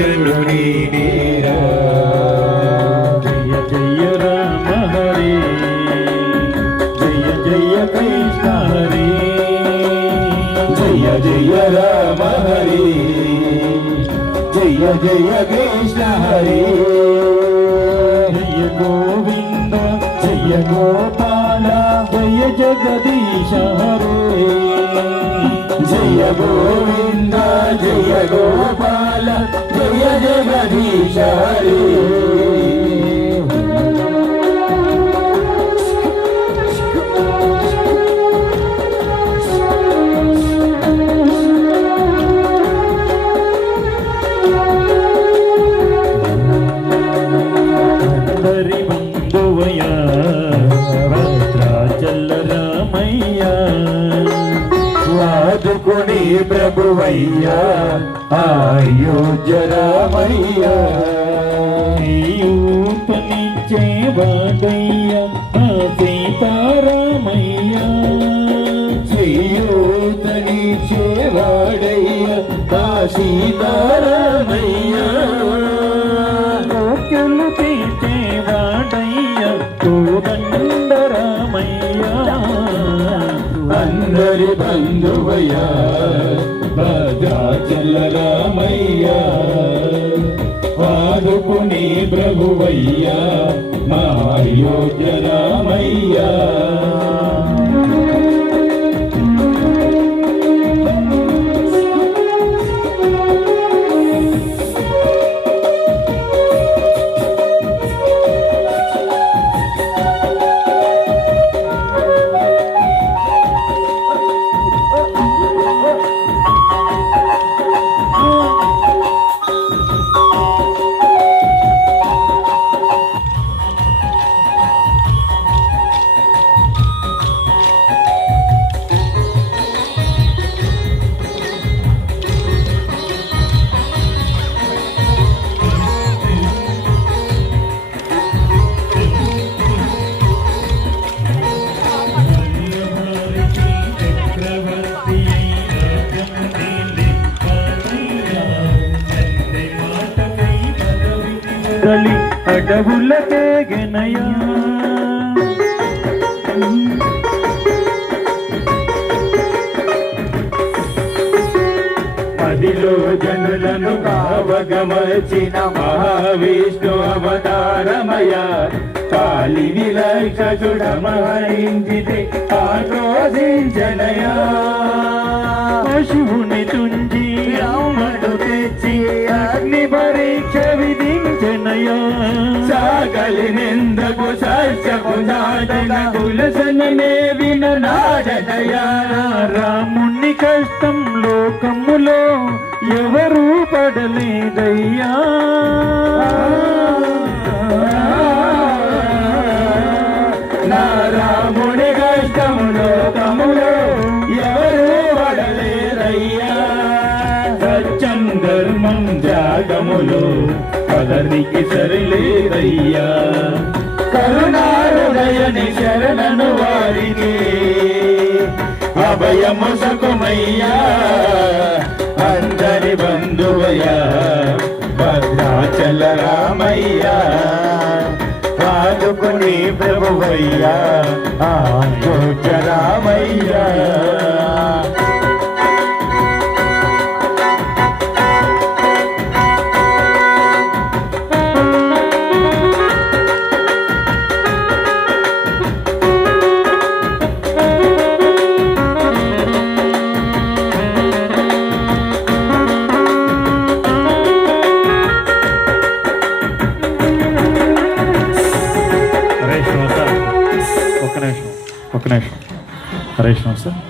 పాటలు నీడేరా. జయ జయ రామ హరే జయ జయ కృష్ణ హరే జయ జయ రామ హరే జయ జయ కృష్ణ హరే. జయ గోవింద జయ గోపాల జయ జగదీశ హరే జయ గోవింద జయ గోపాల జయ జగదీశ హరే. అందరి బంధువయ్య భద్రాచల రామయ్య వాదుకుని ప్రభువయ్యా అయోధ్య రామయ్య. యూతనిచ్చేవాడయ్య సీతారామయ్య శ్రీయూతనిచ్చేవాడయ్య సీతారామయ్య. కోకెలు తీర్చేవాడయ్య కోదండరామయ్య అందరి బంధువయ్యా భద్రాచల రామయ్య. వాదుకుని ప్రభువయ్యా మా అయోధ్య రామయ్య. కలి అడవులకే గెనయా మదిలో జనులను కావగమచిన మహావిష్ణు అవతారమయ. కాలి విలక్షుడమహరించితే ఆక్రోశించనయా. పశువుని తుంజి రాముడు తెచ్చి అగ్ని పరీక్ష విధించనయా. సాగలి నిందకు సస్యకు నాటన తులసననే విననాడనయా. రాముని కష్టం లోకములో ఎవరూ పడలేదయ్యా. నా రాముడి కష్టము లోకములో ఎవరు పడలేదయ్యా. సత్యం ధర్మం త్యాగములో పదరికి సరిలేదయ్యా. కరుణాహృదయని శరణను వారికి అభయము సుఖమయ్యా. అందరి బంధువయ్యా భద్రాచల రామయ్య. వాదుకుని ప్రభువయ్యా అయోధ్య రామయ్య. ఒక నిమిషం హరీష్ రావు సార్.